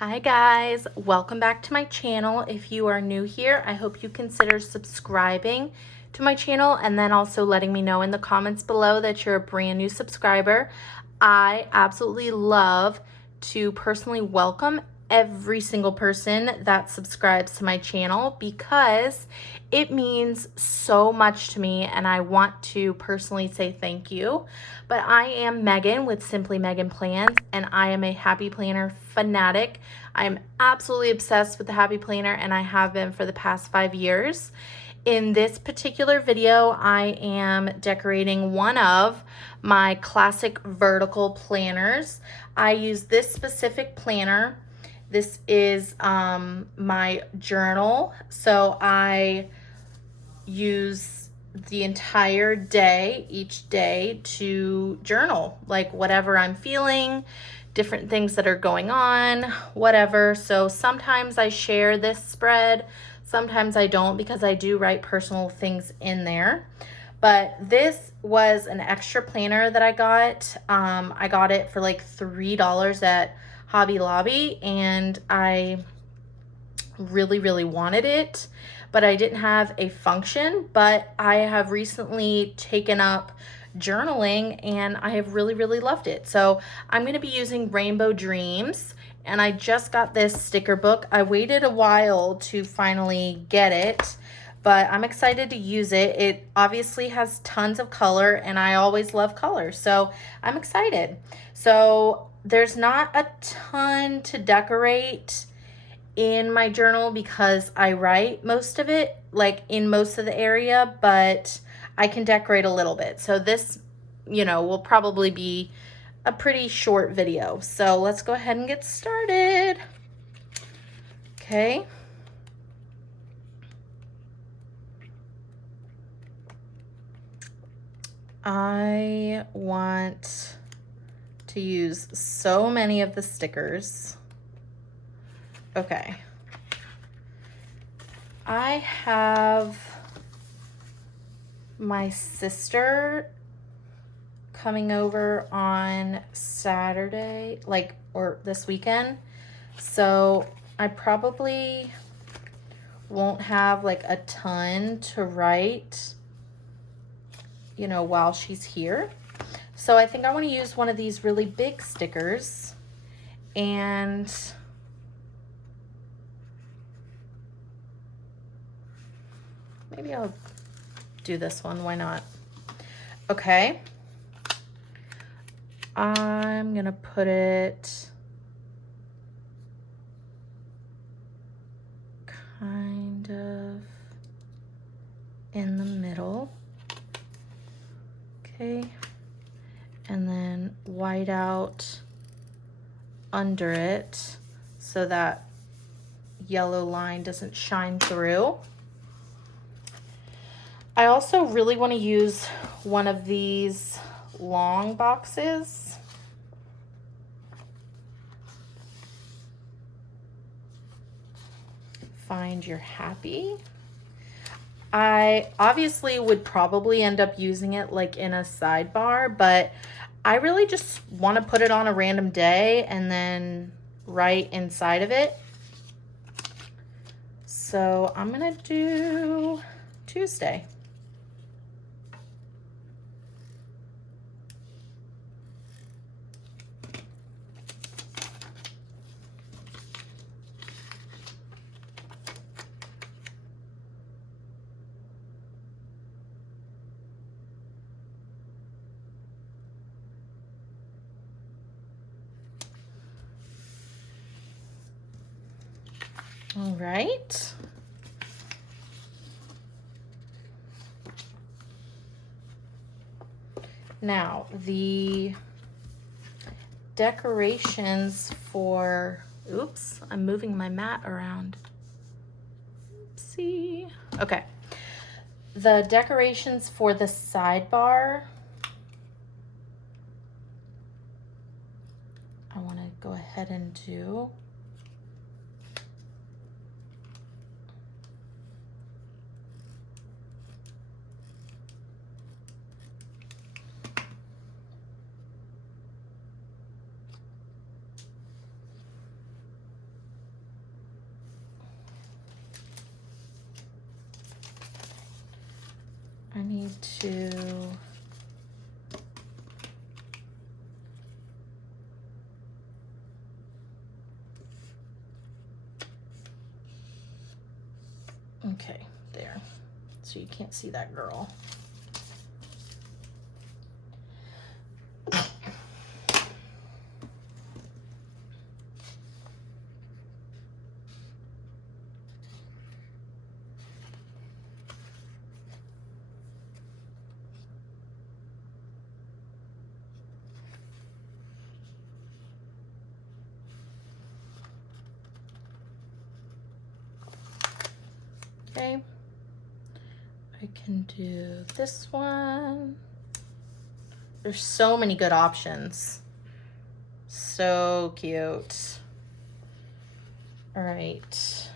Hi guys, welcome back to my channel. If you are new here, I hope you consider subscribing to my channel and then also letting me know in the comments below that you're a brand new subscriber. I absolutely love to personally welcome every single person that subscribes to my channel because it means so much to me and I want to personally say thank you. But I am Megan with Simply Megan Plans and I am a Happy Planner fanatic. I'm absolutely obsessed with the Happy Planner and I have been for the past 5 years. In this particular video, I am decorating one of my classic vertical planners. I use this specific planner. This is my journal. So I use the entire day, each day, to journal, like whatever I'm feeling, different things that are going on, whatever. So sometimes I share this spread, sometimes I don't because I do write personal things in there. But this was an extra planner that I got. I got it for like $3 at Hobby Lobby and I really wanted it, but I didn't have a function. But I have recently taken up journaling and I have really loved it. So I'm going to be using Rainbow Dreams and I just got this sticker book. I waited a while to finally get it, but I'm excited to use it. It obviously has tons of color and I always love color, so I'm excited. So there's not a ton to decorate in my journal because I write most of it, like in most of the area, but I can decorate a little bit. So this, will probably be a pretty short video. So let's go ahead and get started. Okay. I want to use so many of the stickers. Okay. I have my sister coming over on Saturday, or this weekend. So I probably won't have like a ton to write, while she's here. So I think I want to use one of these really big stickers and maybe I'll do this one. Why not? Okay. I'm gonna put it kind of in the middle. Okay. And then white out under it so that yellow line doesn't shine through. I also really want to use one of these long boxes. Find Your Happy. I obviously would probably end up using it like in a sidebar, but I really just want to put it on a random day and then write inside of it. So I'm gonna do Tuesday. All right. Now, the decorations for, oops, I'm moving my mat around. Oopsie. Okay. The decorations for the sidebar, I want to go ahead and do. going to okay, there. So you can't see that girl. Okay, I can do this one. There's so many good options. So cute. All right.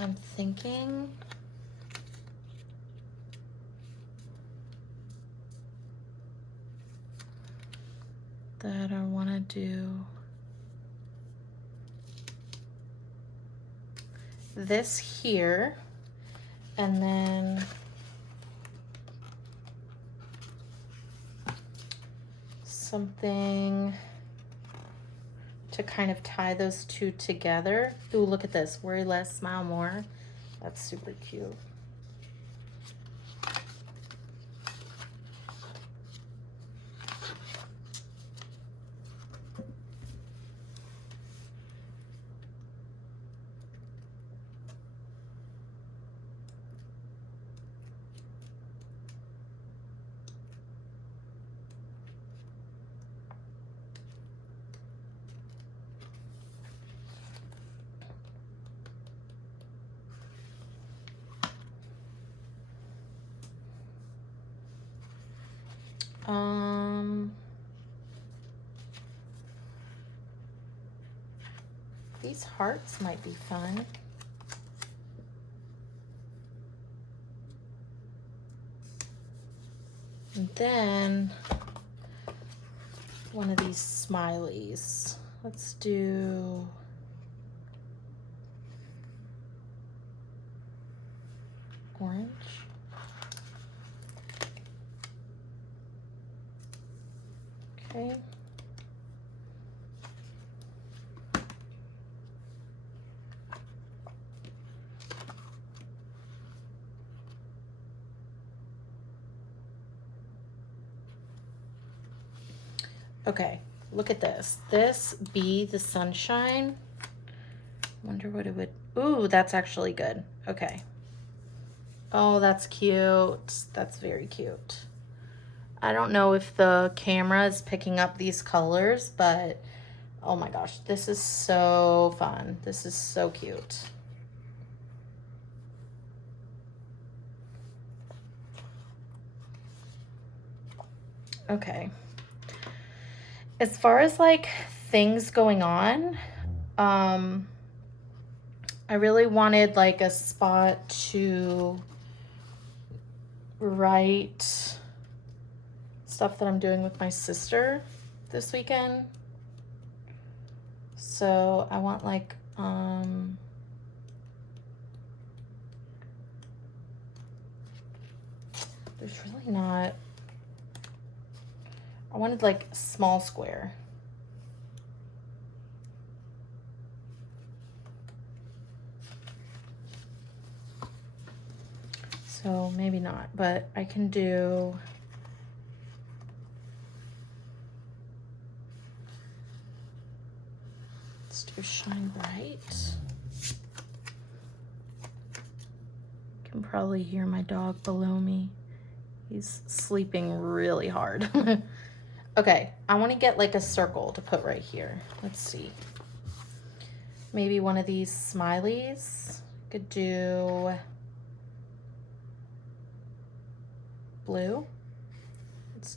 I'm thinking that I want to do this here, and then something to kind of tie those two together. Ooh, look at this. Worry less, smile more. That's super cute. These hearts might be fun. And then one of these smileys. Let's do orange. Okay. Okay, look at this. This Be the Sunshine. Wonder what it would, ooh, that's actually good. Okay. Oh, that's cute. That's very cute. I don't know if the camera is picking up these colors, but oh my gosh, this is so fun. This is so cute. Okay. As far as like things going on, I really wanted like a spot to write stuff that I'm doing with my sister this weekend. So I want like, there's really not, I wanted like a small square. So maybe not, but I can do, let's do Shine Bright. You can probably hear my dog below me. He's sleeping really hard. Okay, I want to get like a circle to put right here. Let's see. Maybe one of these smileys. Could do blue. Let's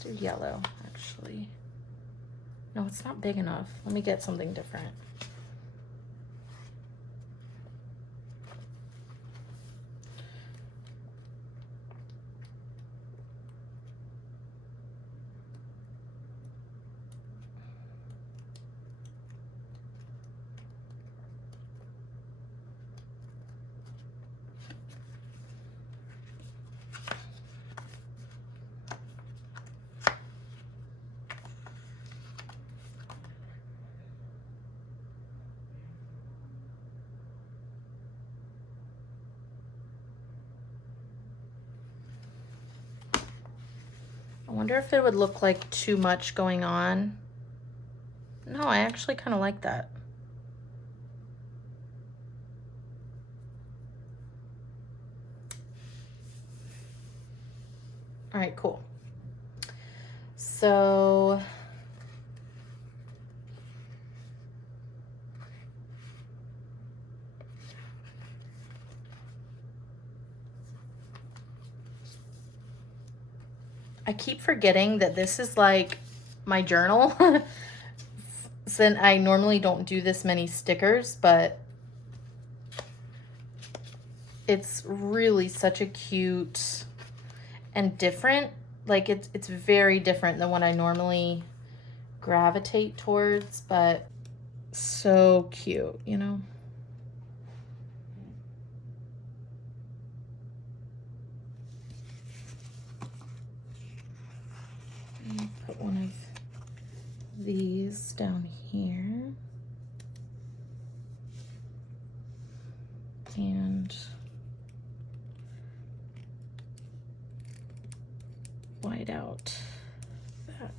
do yellow, actually. No, it's not big enough. Let me get something different. I wonder if it would look like too much going on. No, I actually kind of like that. All right, cool. So I keep forgetting that this is like my journal. Since I normally don't do this many stickers, but it's really such a cute and different, like it's very different than what I normally gravitate towards, but so cute, you know. Put one of these down here and white out that.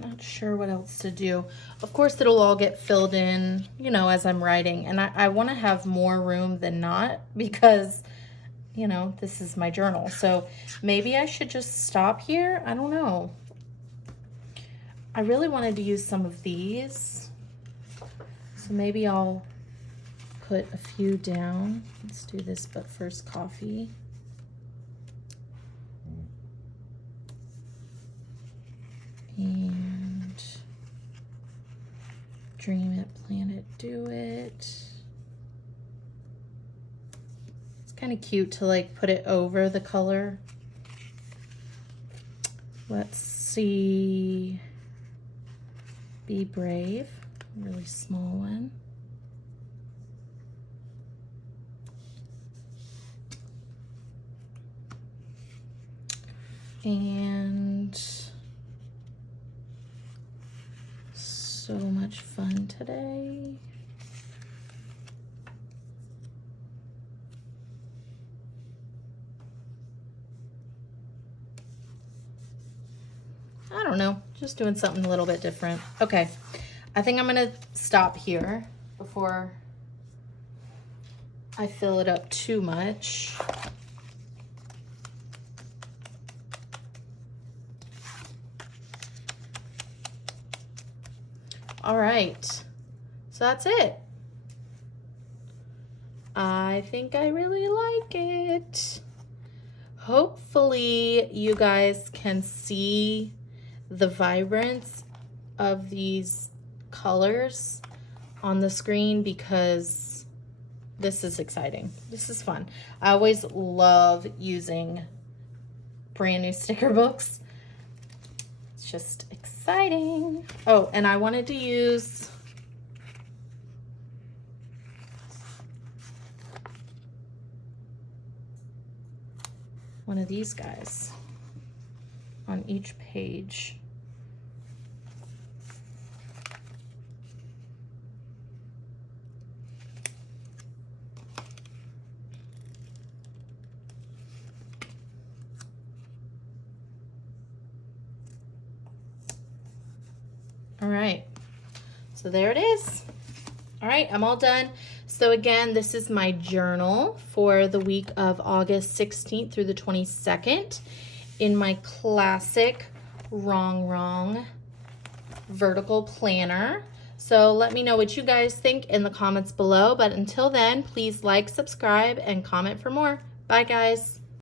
Not sure what else to do. Of course, it'll all get filled in, you know, as I'm writing. And I want to have more room than not because, you know, this is my journal. So maybe I should just stop here. I don't know. I really wanted to use some of these. So maybe I'll put a few down. Let's do this, but first coffee. And dream it, plan it, do it. It's kind of cute to like put it over the color. Let's see. Be brave, really small one. And so much fun today. I don't know, just doing something a little bit different. Okay, I think I'm gonna stop here before I fill it up too much. All right, so that's it. I think I really like it. Hopefully you guys can see the vibrance of these colors on the screen because this is exciting. This is fun. I always love using brand new sticker books. It's just exciting. Oh, and I wanted to use one of these guys on each page. All right, so there it is. All right, I'm all done. So again, this is my journal for the week of August 16th through the 22nd in my classic Wrong vertical planner. So let me know what you guys think in the comments below. But until then, please like, subscribe, and comment for more. Bye, guys.